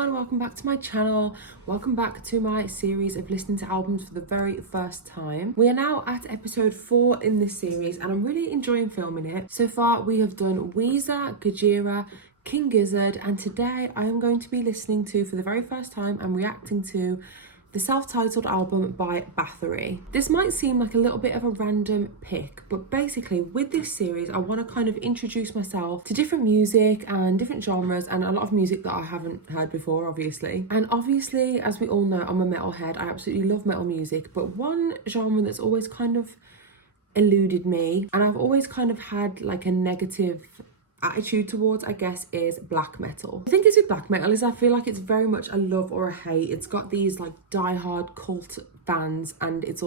everyone, welcome back to my channel. Welcome back to my series of listening to albums for the very first time. We are now at episode 4 in this series and I'm really enjoying filming it. So far we have done Weezer, Gojira, King Gizzard, and today I am going to be listening to, for the very first time, and reacting to the self-titled album by Bathory. This might seem like a little bit of a random pick, but basically with this series I want to kind of introduce myself to different music and different genres, and a lot of music that I haven't heard before, obviously. And obviously, as we all know, I'm a metalhead. I absolutely love metal music, but one genre that's always kind of eluded me, and I've always kind of had like a negative attitude towards, I guess, is black metal. The thing is with black metal is I feel like it's very much a love or a hate. It's got these like die-hard cult fans, and it's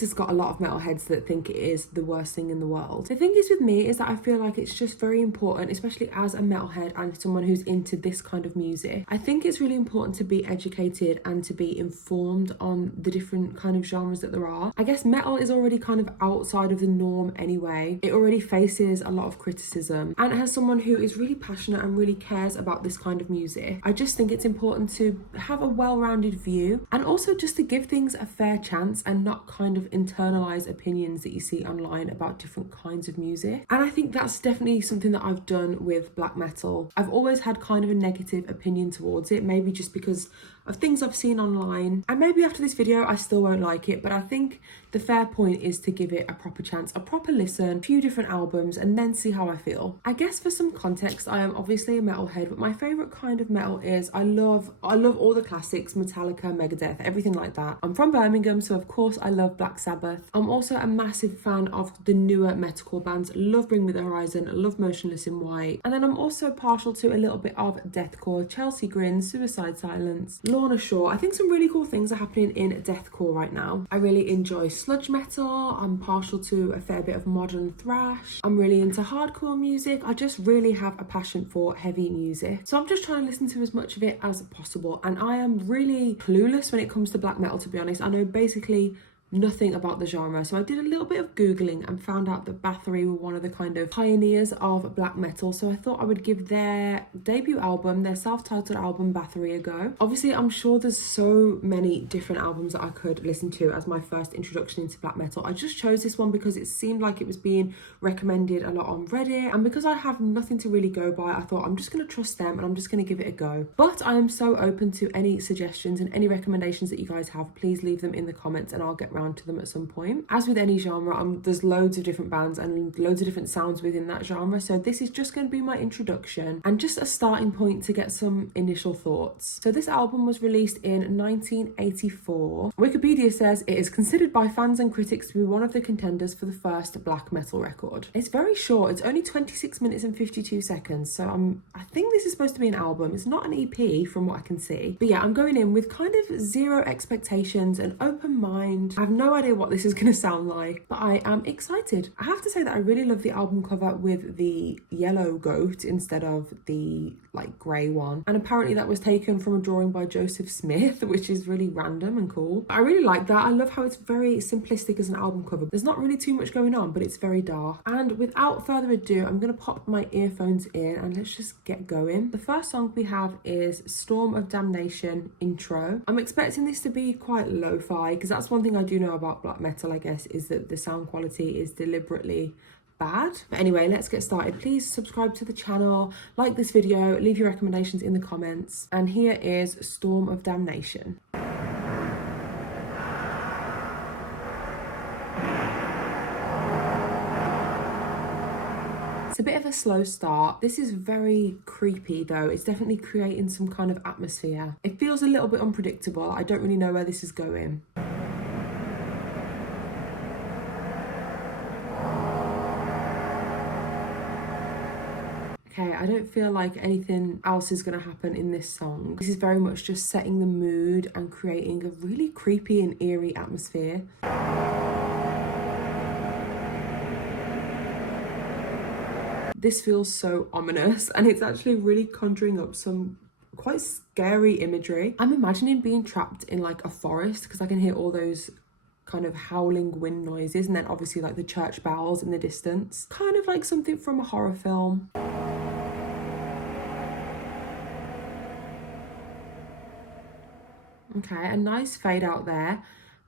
just got a lot of metalheads that think it is the worst thing in the world. The thing is with me is that I feel like it's just very important, especially as a metalhead and someone who's into this kind of music. I think it's really important to be educated and to be informed on the different kind of genres that there are. I guess metal is already kind of outside of the norm anyway. It already faces a lot of criticism, and as someone who is really passionate and really cares about this kind of music, I just think it's important to have a well-rounded view, and also just to give things a fair chance and not kind of internalize opinions that you see online about different kinds of music. And I think that's definitely something that I've done with black metal. I've always had kind of a negative opinion towards it, maybe just because of things I've seen online, and maybe after this video I still won't like it, but I think the fair point is to give it a proper chance, a proper listen, a few different albums, and then see how I feel. I guess for some context, I am obviously a metalhead, but my favourite kind of metal is I love all the classics, Metallica, Megadeth, everything like that. I'm from Birmingham, so of course I love Black Sabbath. I'm also a massive fan of the newer metalcore bands, love Bring Me the Horizon, love Motionless in White, and then I'm also partial to a little bit of deathcore, Chelsea Grin, Suicide Silence, Lorna Shore. I think some really cool things are happening in deathcore right now. I really enjoy sludge metal. I'm partial to a fair bit of modern thrash. I'm really into hardcore music. I just really have a passion for heavy music. So I'm just trying to listen to as much of it as possible. And I am really clueless when it comes to black metal, to be honest. I know basically nothing about the genre, so I did a little bit of googling and found out that Bathory were one of the kind of pioneers of black metal, so I thought I would give their debut album, their self-titled album Bathory, a go. Obviously I'm sure there's so many different albums that I could listen to as my first introduction into black metal. I just chose this one because it seemed like it was being recommended a lot on Reddit, and because I have nothing to really go by, I thought I'm just going to trust them and I'm just going to give it a go. But I am so open to any suggestions and any recommendations that you guys have. Please leave them in the comments and I'll get round to them at some point. As with any genre, there's loads of different bands and loads of different sounds within that genre, so this is just going to be my introduction and just a starting point to get some initial thoughts. So this album was released in 1984. Wikipedia says it is considered by fans and critics to be one of the contenders for the first black metal record. It's very short, it's only 26 minutes and 52 seconds, so I think this is supposed to be an album. It's not an EP from what I can see, but yeah, I'm going in with kind of zero expectations, an open mind. I have no idea what this is going to sound like, but I am excited. I have to say that I really love the album cover with the yellow goat instead of the like grey one, and apparently that was taken from a drawing by Joseph Smith, which is really random and cool. But I really like that. I love how it's very simplistic as an album cover. There's not really too much going on, but it's very dark. And without further ado, I'm going to pop my earphones in and let's just get going. The first song we have is Storm of Damnation intro. I'm expecting this to be quite lo-fi, because that's one thing I do know about black metal, I guess, is that the sound quality is deliberately bad. But anyway, let's get started. Please subscribe to the channel, like this video, leave your recommendations in the comments, and here is Storm of Damnation. It's a bit of a slow start. This is very creepy though. It's definitely creating some kind of atmosphere. It feels a little bit unpredictable. I don't really know where this is going. Okay, I don't feel like anything else is going to happen in this song. This is very much just setting the mood and creating a really creepy and eerie atmosphere. This feels so ominous, and it's actually really conjuring up some quite scary imagery. I'm imagining being trapped in like a forest, because I can hear all those kind of howling wind noises, and then obviously like the church bells in the distance. Kind of like something from a horror film. Okay, a nice fade out there.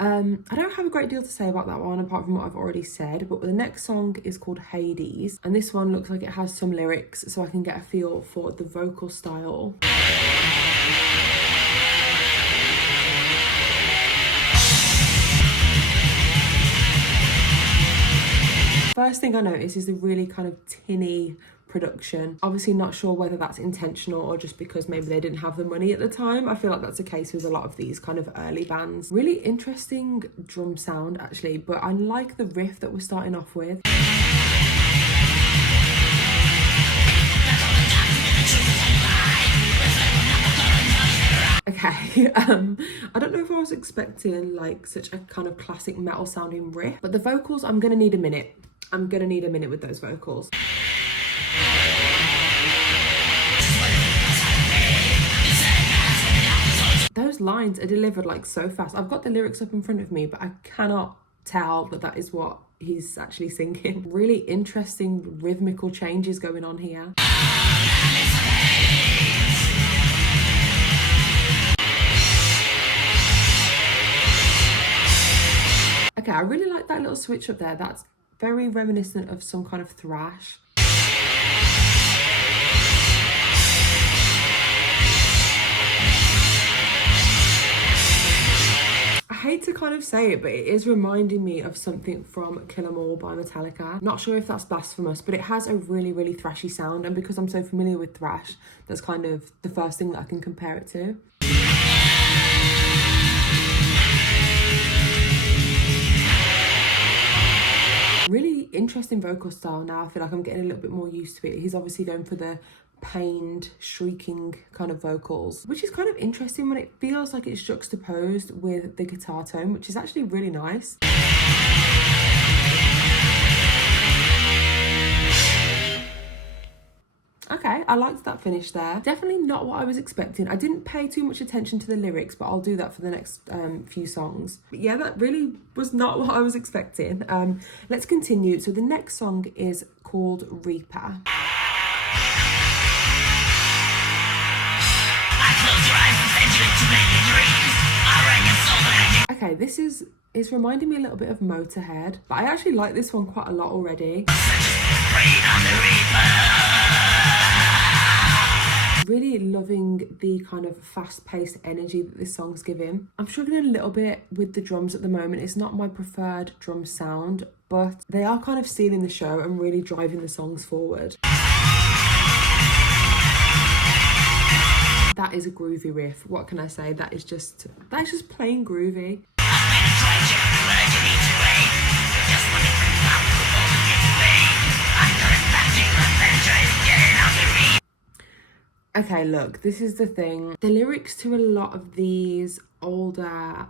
I don't have a great deal to say about that one apart from what I've already said, but the next song is called Hades, and this one looks like it has some lyrics, so I can get a feel for the vocal style. First thing I notice is the really kind of tinny production. Obviously not sure whether that's intentional or just because maybe they didn't have the money at the time. I feel like that's the case with a lot of these kind of early bands. Really interesting drum sound actually, but I like the riff that we're starting off with. Okay, I don't know if I was expecting like such a kind of classic metal sounding riff, but the vocals, I'm gonna need a minute. I'm gonna need a minute with those vocals. Those lines are delivered like so fast. I've got the lyrics up in front of me, but I cannot tell that that is what he's actually singing. Really interesting rhythmical changes going on here. Okay, I really like that little switch up there. That's very reminiscent of some kind of thrash. I hate to kind of say it, but it is reminding me of something from Kill 'Em All by Metallica. Not sure if that's blasphemous, but it has a really, really thrashy sound, and because I'm so familiar with thrash, that's kind of the first thing that I can compare it to. Really interesting vocal style now. I feel like I'm getting a little bit more used to it. He's obviously going for the pained, shrieking kind of vocals, which is kind of interesting when it feels like it's juxtaposed with the guitar tone, which is actually really nice. Okay, I liked that finish there. Definitely not what I was expecting. I didn't pay too much attention to the lyrics, but I'll do that for the next few songs. But yeah, that really was not what I was expecting. Let's continue. So the next song is called Reaper. Okay, this is reminding me a little bit of Motorhead, but I actually like this one quite a lot already. Really loving the kind of fast-paced energy that this song's giving. I'm struggling a little bit with the drums at the moment. It's not my preferred drum sound, but they are kind of stealing the show and really driving the songs forward. That is a groovy riff. What can I say? That is just plain groovy. Okay, look, this is the thing. The lyrics to a lot of these older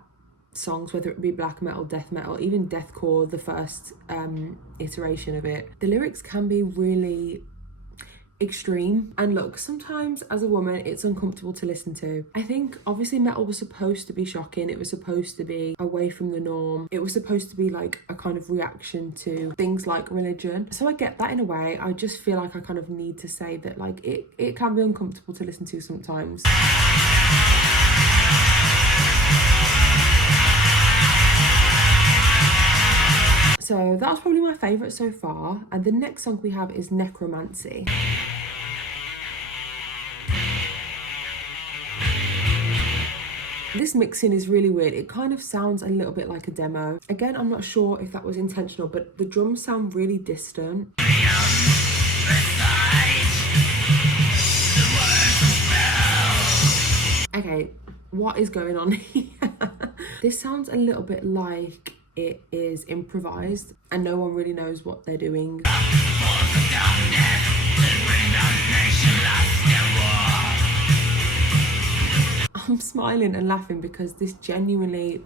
songs, whether it be black metal, death metal, even deathcore, the first iteration of it, the lyrics can be really extreme. And look, sometimes as a woman it's uncomfortable to listen to. I think obviously metal was supposed to be shocking, it was supposed to be away from the norm, it was supposed to be like a kind of reaction to things like religion, so I get that in a way. I just feel like I kind of need to say that like it can be uncomfortable to listen to sometimes. So that was probably my favourite so far, and the next song we have is Necromancy. This mixing is really weird. It kind of sounds a little bit like a demo. Again, I'm not sure if that was intentional, but the drums sound really distant. Okay, what is going on here? This sounds a little bit like it is improvised and no one really knows what they're doing. I'm smiling and laughing because this genuinely,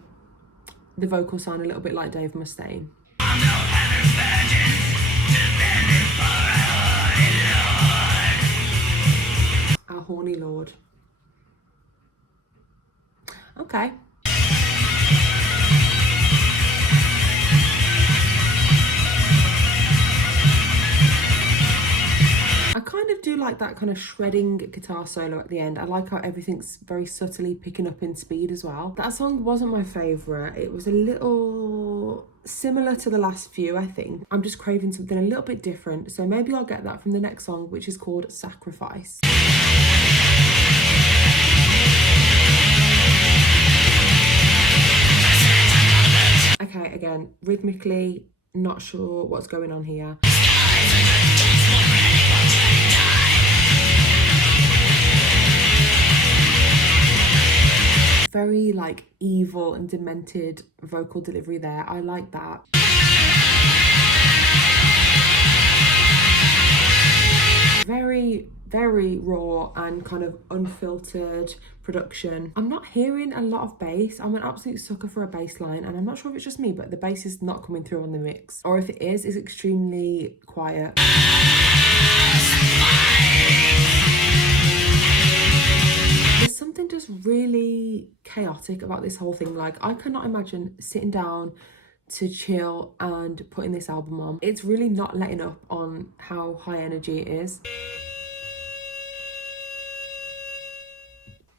the vocals sound a little bit like Dave Mustaine. Our horny lord. Okay. I kind of do like that kind of shredding guitar solo at the end. I like how everything's very subtly picking up in speed as well. That song wasn't my favourite. It was a little similar to the last few, I think. I'm just craving something a little bit different, so maybe I'll get that from the next song, which is called Sacrifice. Okay, again, rhythmically, not sure what's going on here. Very like evil and demented vocal delivery there. I like that. Very, very raw and kind of unfiltered production. I'm not hearing a lot of bass. I'm an absolute sucker for a bass line, and I'm not sure if it's just me, but the bass is not coming through on the mix. Or if it is, it's extremely quiet. There's something just really chaotic about this whole thing. Like, I cannot imagine sitting down to chill and putting this album on. It's really not letting up on how high energy it is.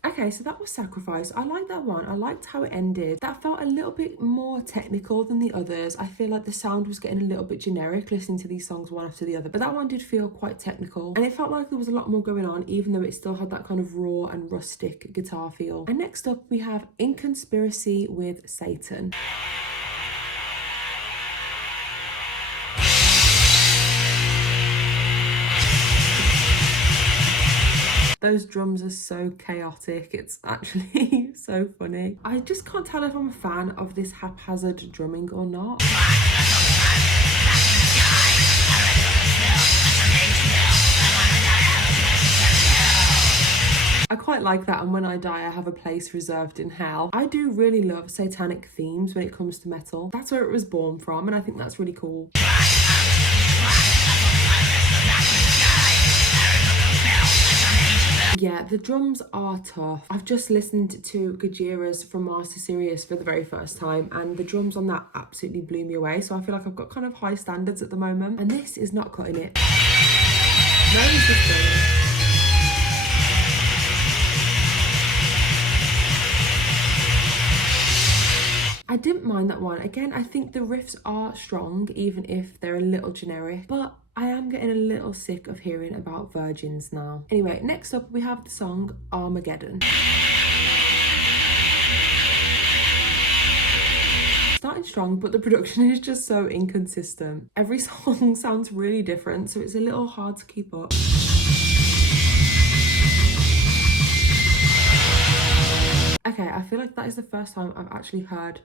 Okay, so that was Sacrifice. I liked that one. I liked how it ended. That felt a little bit more technical than the others. I feel like the sound was getting a little bit generic listening to these songs one after the other, but that one did feel quite technical, and it felt like there was a lot more going on, even though it still had that kind of raw and rustic guitar feel. And next up we have In Conspiracy with Satan. Those drums are so chaotic, it's actually so funny. I just can't tell if I'm a fan of this haphazard drumming or not. I quite like that, and when I die I have a place reserved in hell. I do really love satanic themes when it comes to metal. That's where it was born from, and I think that's really cool. Yeah, the drums are tough. I've just listened to Gojira's From Mars to Sirius for the very first time, and the drums on that absolutely blew me away, so I feel like I've got kind of high standards at the moment, and this is not cutting it. No, it's just brilliant. I didn't mind that one. Again, I think the riffs are strong, even if they're a little generic, but I am getting a little sick of hearing about virgins now. Anyway, next up we have the song Armageddon. Starting strong, but the production is just so inconsistent. Every song sounds really different, so it's a little hard to keep up. Okay, I feel like that is the first time I've actually heard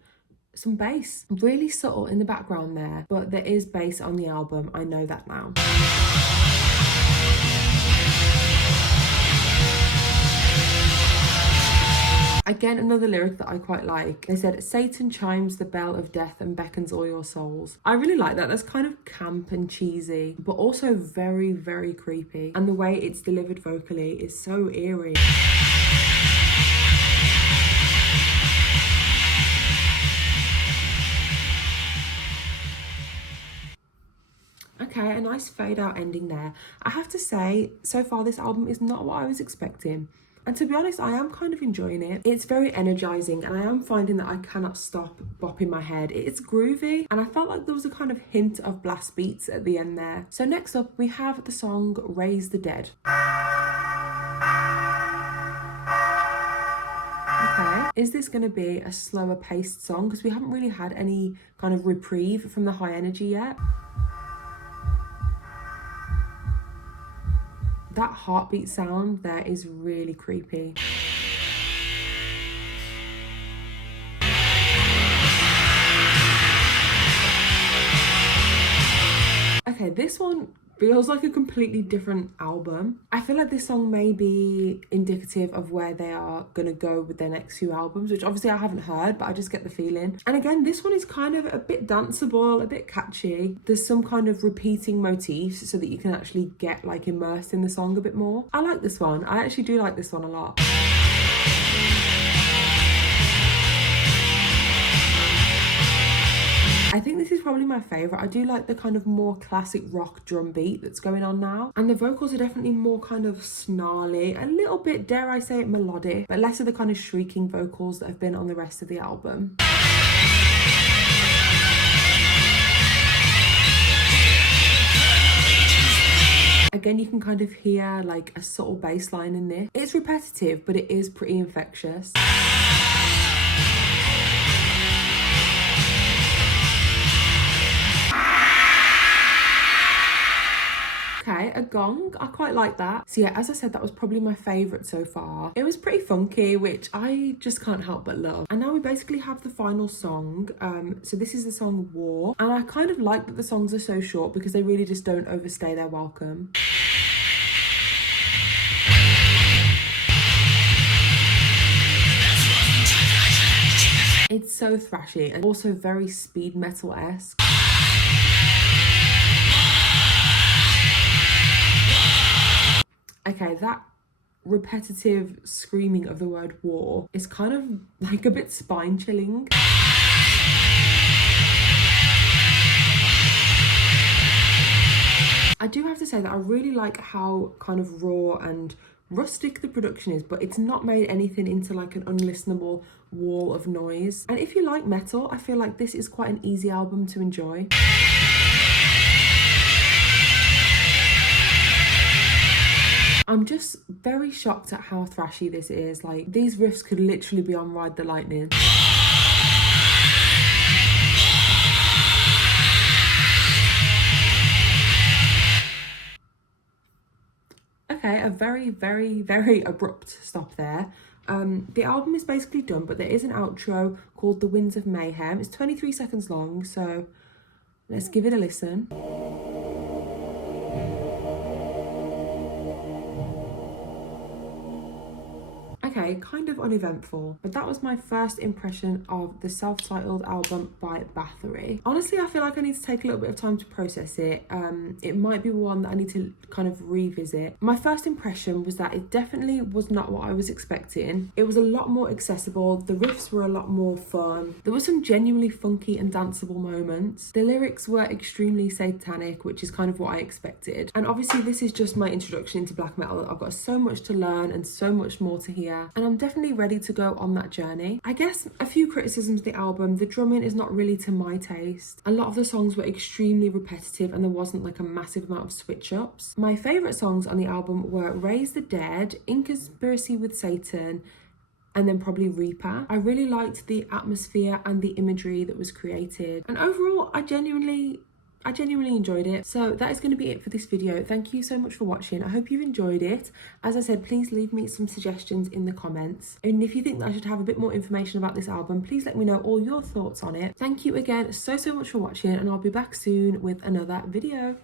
some bass. Really subtle in the background there, but there is bass on the album. I know that now. Again, another lyric that I quite like. They said, Satan chimes the bell of death and beckons all your souls. I really like that. That's kind of camp and cheesy, but also very, very creepy. And the way it's delivered vocally is so eerie. Okay, a nice fade out ending there. I have to say, so far this album is not what I was expecting. And to be honest, I am kind of enjoying it. It's very energizing, and I am finding that I cannot stop bopping my head. It's groovy, and I felt like there was a kind of hint of blast beats at the end there. So next up, we have the song Raise the Dead. Okay, is this going to be a slower paced song? Because we haven't really had any kind of reprieve from the high energy yet. That heartbeat sound there is really creepy. Okay, this one feels like a completely different album. I feel like this song may be indicative of where they are gonna go with their next few albums, which obviously I haven't heard, but I just get the feeling. And again, this one is kind of a bit danceable, a bit catchy. There's some kind of repeating motifs so that you can actually get like immersed in the song a bit more. I like this one. I actually do like this one a lot. I think this is probably my favourite. I do like the kind of more classic rock drum beat that's going on now. And the vocals are definitely more kind of snarly, a little bit, dare I say it, melodic, but less of the kind of shrieking vocals that have been on the rest of the album. Again, you can kind of hear like a subtle bass line in this. It's repetitive, but it is pretty infectious. Okay, a gong, I quite like that. So yeah, as I said, that was probably my favourite so far. It was pretty funky, which I just can't help but love. And now we basically have the final song. So this is the song War. And I kind of like that the songs are so short because they really just don't overstay their welcome. It's so thrashy and also very speed metal-esque. Okay, that repetitive screaming of the word war is kind of like a bit spine-chilling. I do have to say that I really like how kind of raw and rustic the production is, but it's not made anything into like an unlistenable wall of noise. And if you like metal, I feel like this is quite an easy album to enjoy. I'm just very shocked at how thrashy this is. Like, these riffs could literally be on Ride the Lightning. Okay, a very, very, very abrupt stop there. The album is basically done, but there is an outro called The Winds of Mayhem. It's 23 seconds long, so let's give it a listen. Okay, kind of uneventful, but that was my first impression of the self-titled album by Bathory. Honestly, I feel like I need to take a little bit of time to process it. It might be one that I need to kind of revisit. My first impression was that it definitely was not what I was expecting. It was a lot more accessible. The riffs were a lot more fun. There were some genuinely funky and danceable moments. The lyrics were extremely satanic, which is kind of what I expected. And obviously this is just my introduction into black metal. I've got so much to learn and so much more to hear. And I'm definitely ready to go on that journey. I guess a few criticisms of the album: the drumming is not really to my taste. A lot of the songs were extremely repetitive and there wasn't like a massive amount of switch ups. My favourite songs on the album were Raise the Dead, In Conspiracy with Satan, and then probably Reaper. I really liked the atmosphere and the imagery that was created. And overall, I genuinely enjoyed it. So that is going to be it for this video. Thank you so much for watching. I hope you've enjoyed it. As I said, please leave me some suggestions in the comments. And if you think that I should have a bit more information about this album, please let me know all your thoughts on it. Thank you again so much for watching, and I'll be back soon with another video.